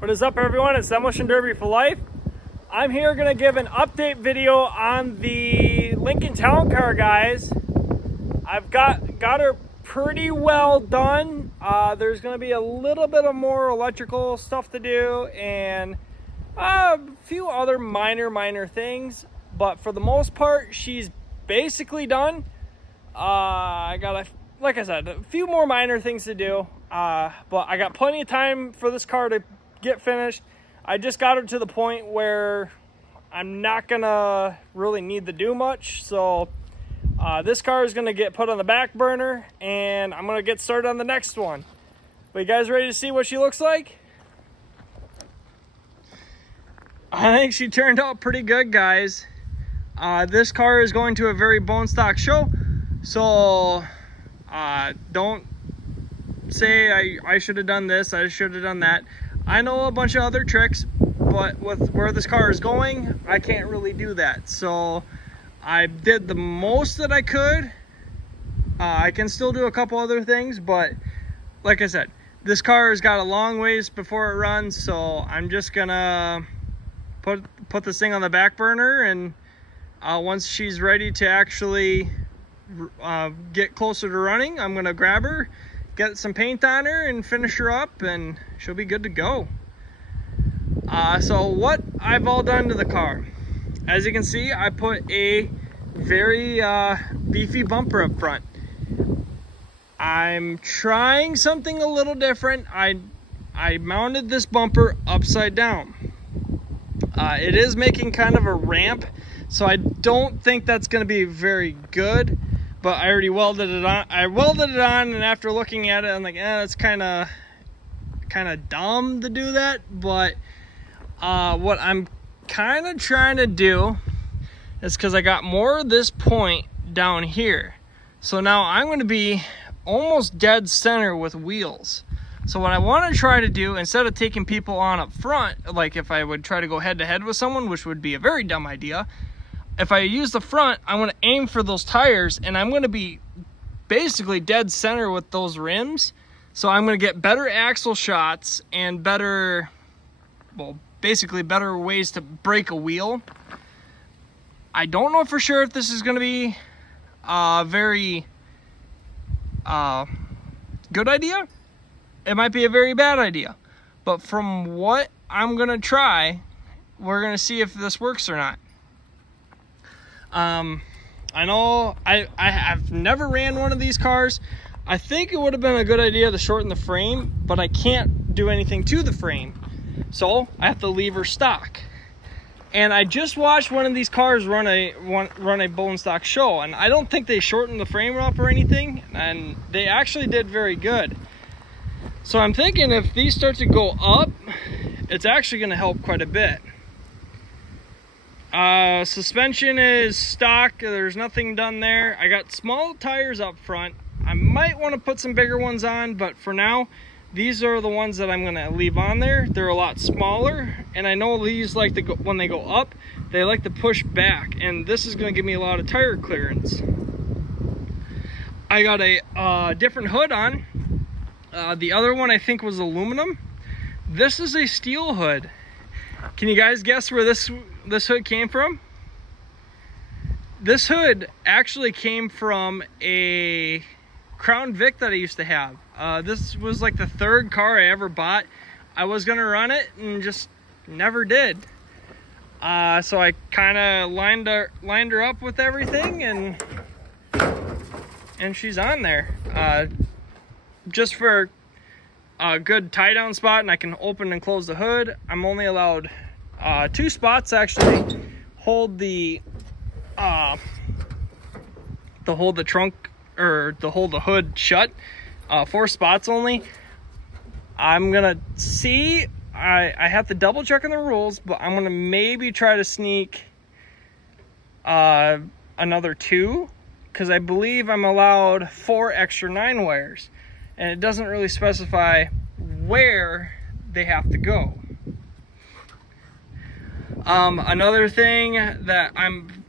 What is up, everyone? It's Demolition Derby for Life. I'm here going to give an update video on the Lincoln Town Car, guys. I've got her pretty well done. There's going to be a little bit of more electrical stuff to do and a few other minor things, but for the most part, she's basically done. I got like I said, a few more minor things to do, but I got plenty of time for this car to get finished. I just got her to the point where I'm not gonna really need to do much, so this car is gonna get put on the back burner and I'm gonna get started on the next one. But you guys ready to see what she looks like? I think she turned out pretty good, guys. This car is going to a very bone stock show, so don't say I should have done this, I should have done that. I know a bunch of other tricks, but with where this car is going, I can't really do that. So I did the most that I could. I can still do a couple other things, but like I said, this car has got a long ways before it runs, so I'm just gonna put this thing on the back burner, and once she's ready to actually get closer to running, I'm gonna grab her, get some paint on her and finish her up, and she'll be good to go. So what I've all done to the car, as you can see, I put a very beefy bumper up front. I'm trying something a little different. I mounted this bumper upside down. It is making kind of a ramp, so I don't think that's going to be very good, but I already welded it on. I welded it on, and after looking at it, I'm like, that's kind of dumb to do that. But what I'm kind of trying to do is, because I got more of this point down here, so now I'm going to be almost dead center with wheels. So what I want to try to do, instead of taking people on up front, like if I would try to go head to head with someone, which would be a very dumb idea, if I use the front, I want to aim for those tires, and I'm going to be basically dead center with those rims. So I'm going to get better axle shots and better, well, basically better ways to break a wheel. I don't know for sure if this is going to be a very good idea. It might be a very bad idea. But from what I'm going to try, we're going to see if this works or not. I know I've never ran one of these cars. I think it would have been a good idea to shorten the frame, but I can't do anything to the frame, so I have to leave her stock. And I just watched one of these cars run a bone stock show, and I don't think they shortened the frame up or anything, and they actually did very good. So I'm thinking if these start to go up, it's actually going to help quite a bit. Suspension is stock. There's nothing done there. I got small tires up front. I might want to put some bigger ones on, but for now, these are the ones that I'm going to leave on there. They're a lot smaller, and I know these like to go, when they go up, they like to push back, and this is going to give me a lot of tire clearance. I got a different hood on. The other one I think was aluminum. This is a steel hood. Can you guys guess where this hood came from? This hood actually came from a Crown Vic that I used to have. This was like the third car I ever bought. I was gonna run it and just never did. So I kind of lined her up with everything, and she's on there. Just for a good tie down spot, and I can open and close the hood. I'm only allowed 2 spots actually hold the trunk, or to hold the hood shut. 4 spots only. I'm gonna see, I have to double check on the rules, but I'm gonna maybe try to sneak another 2, because I believe I'm allowed 4 extra 9 wires, and it doesn't really specify where they have to go. Another thing that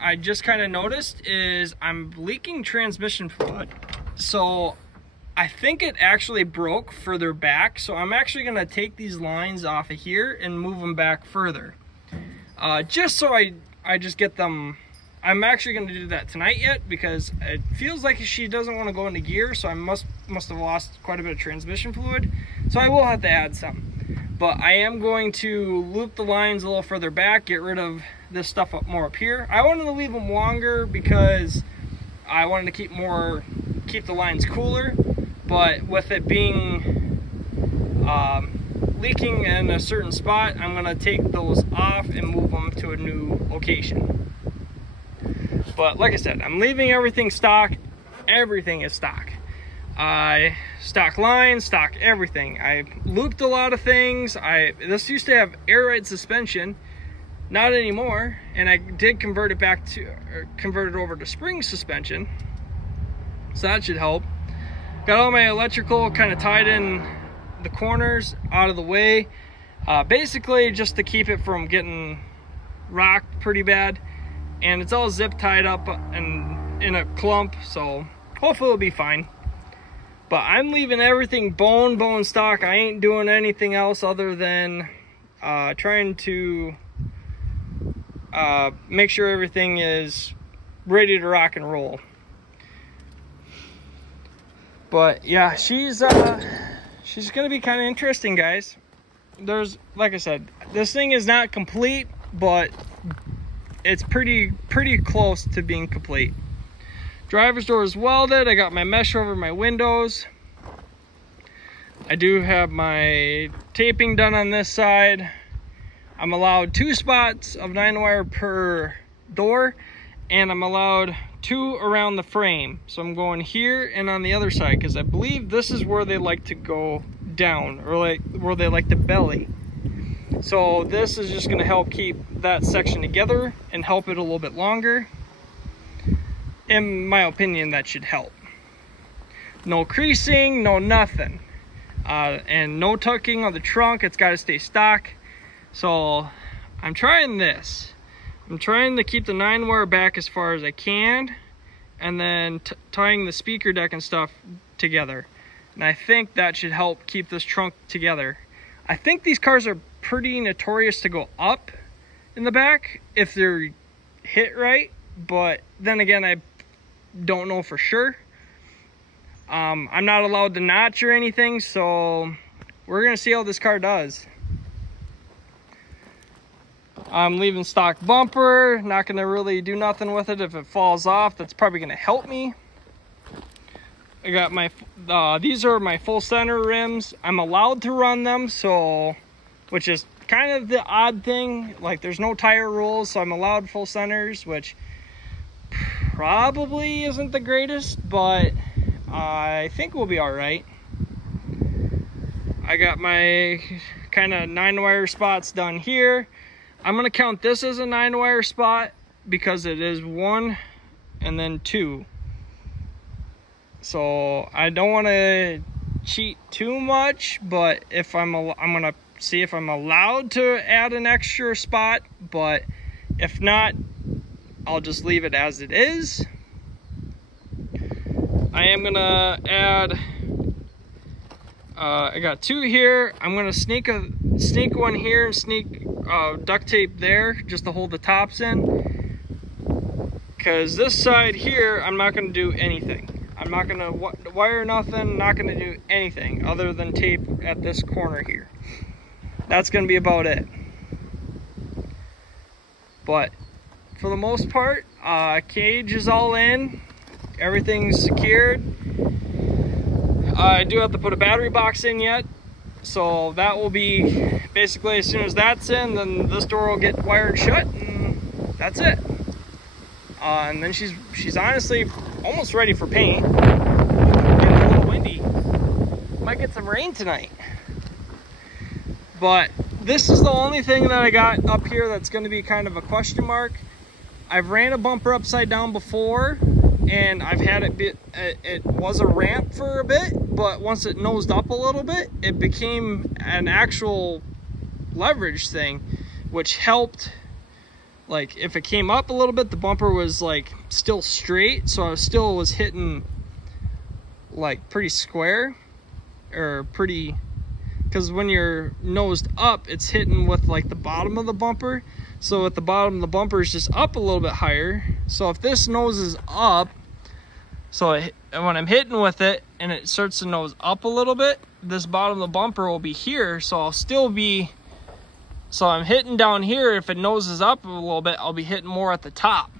I just kind of noticed is I'm leaking transmission fluid. So I think it actually broke further back, so I'm actually going to take these lines off of here and move them back further. Just so I just get them. I'm actually going to do that tonight yet, because it feels like she doesn't want to go into gear, so I must have lost quite a bit of transmission fluid, so I will have to add some. But I am going to loop the lines a little further back, get rid of this stuff more up here. I wanted to leave them longer because I wanted to keep the lines cooler. But with it being leaking in a certain spot, I'm going to take those off and move them to a new location. But like I said, I'm leaving everything stock. Everything is stock. I stock lines, stock everything. I looped a lot of things. This used to have air ride suspension, not anymore, and I did convert it over to spring suspension. So that should help. Got all my electrical kind of tied in the corners, out of the way, basically just to keep it from getting rocked pretty bad. And it's all zip tied up and in a clump, so hopefully it'll be fine. But I'm leaving everything bone stock. I ain't doing anything else other than trying to make sure everything is ready to rock and roll. But yeah, she's gonna be kind of interesting, guys. Like I said, this thing is not complete, but it's pretty close to being complete. Driver's door is welded. I got my mesh over my windows. I do have my taping done on this side. I'm allowed 2 spots of 9-wire per door, and I'm allowed 2 around the frame. So I'm going here and on the other side, because I believe this is where they like to go down, or like where they like to belly. So this is just going to help keep that section together and help it a little bit longer. In my opinion, that should help. No creasing, no nothing. And no tucking on the trunk. It's got to stay stock. So I'm trying this. I'm trying to keep the 9-wire back as far as I can, and then tying the speaker deck and stuff together. And I think that should help keep this trunk together. I think these cars are pretty notorious to go up in the back if they're hit right, but then again, I don't know for sure. I'm not allowed to notch or anything, so we're gonna see how this car does. I'm leaving stock bumper, not gonna really do nothing with it. If it falls off, that's probably gonna help me. I got my these are my full center rims. I'm allowed to run them, so, which is kind of the odd thing. Like, there's no tire rules, so I'm allowed full centers, which probably isn't the greatest, but I think we'll be all right. I got my kind of 9-wire spots done here. I'm gonna count this as a 9-wire spot because it is 1 and then 2. So I don't want to cheat too much, but if I'm gonna see if I'm allowed to add an extra spot, but if not, I'll just leave it as it is. I am gonna add I got 2 here. I'm gonna sneak one here and sneak duct tape there just to hold the tops in, because this side here I'm not gonna do anything. I'm not gonna wire nothing, not gonna do anything other than tape at this corner here. That's gonna be about it. But for the most part, cage is all in, everything's secured. I do have to put a battery box in yet, so that will be basically as soon as that's in, then this door will get wired shut, and that's it. And then she's honestly almost ready for paint. It's getting a little windy. Might get some rain tonight. But this is the only thing that I got up here that's going to be kind of a question mark. I've ran a bumper upside down before, and I've had it was a ramp for a bit, but once it nosed up a little bit, it became an actual leverage thing, which helped. Like, if it came up a little bit, the bumper was like still straight, so I still was hitting like pretty square, or pretty, because when you're nosed up, it's hitting with like the bottom of the bumper. So at the bottom of the bumper is just up a little bit higher. So if this noses up, when I'm hitting with it and it starts to nose up a little bit, this bottom of the bumper will be here. So I'll still be, so I'm hitting down here. If it noses up a little bit, I'll be hitting more at the top.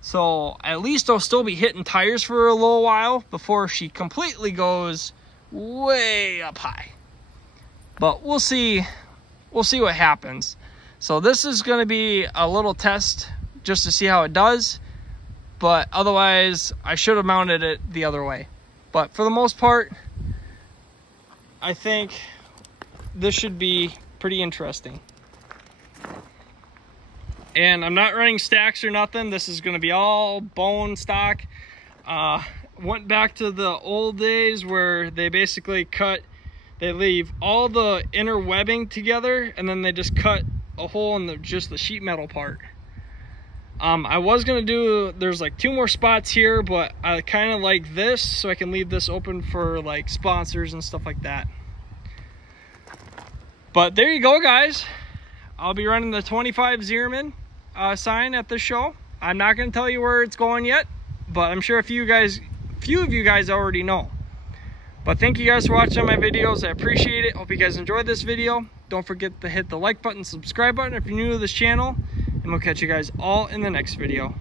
So at least I'll still be hitting tires for a little while before she completely goes way up high. But we'll see what happens. So this is going to be a little test just to see how it does. But otherwise, I should have mounted it the other way. But for the most part, I think this should be pretty interesting. And I'm not running stacks or nothing. This is going to be all bone stock. Went back to the old days where they basically they leave all the inner webbing together, and then they just cut a hole in just the sheet metal part. I was gonna do, there's like 2 more spots here, but I kind of like this, so I can leave this open for like sponsors and stuff like that. But there you go, guys. I'll be running the 25 Zierman sign at the show. I'm not gonna tell you where it's going yet, but I'm sure a few of you guys already know. But thank you guys for watching my videos. I appreciate it. Hope you guys enjoyed this video. Don't forget to hit the like button, subscribe button if you're new to this channel, and we'll catch you guys all in the next video.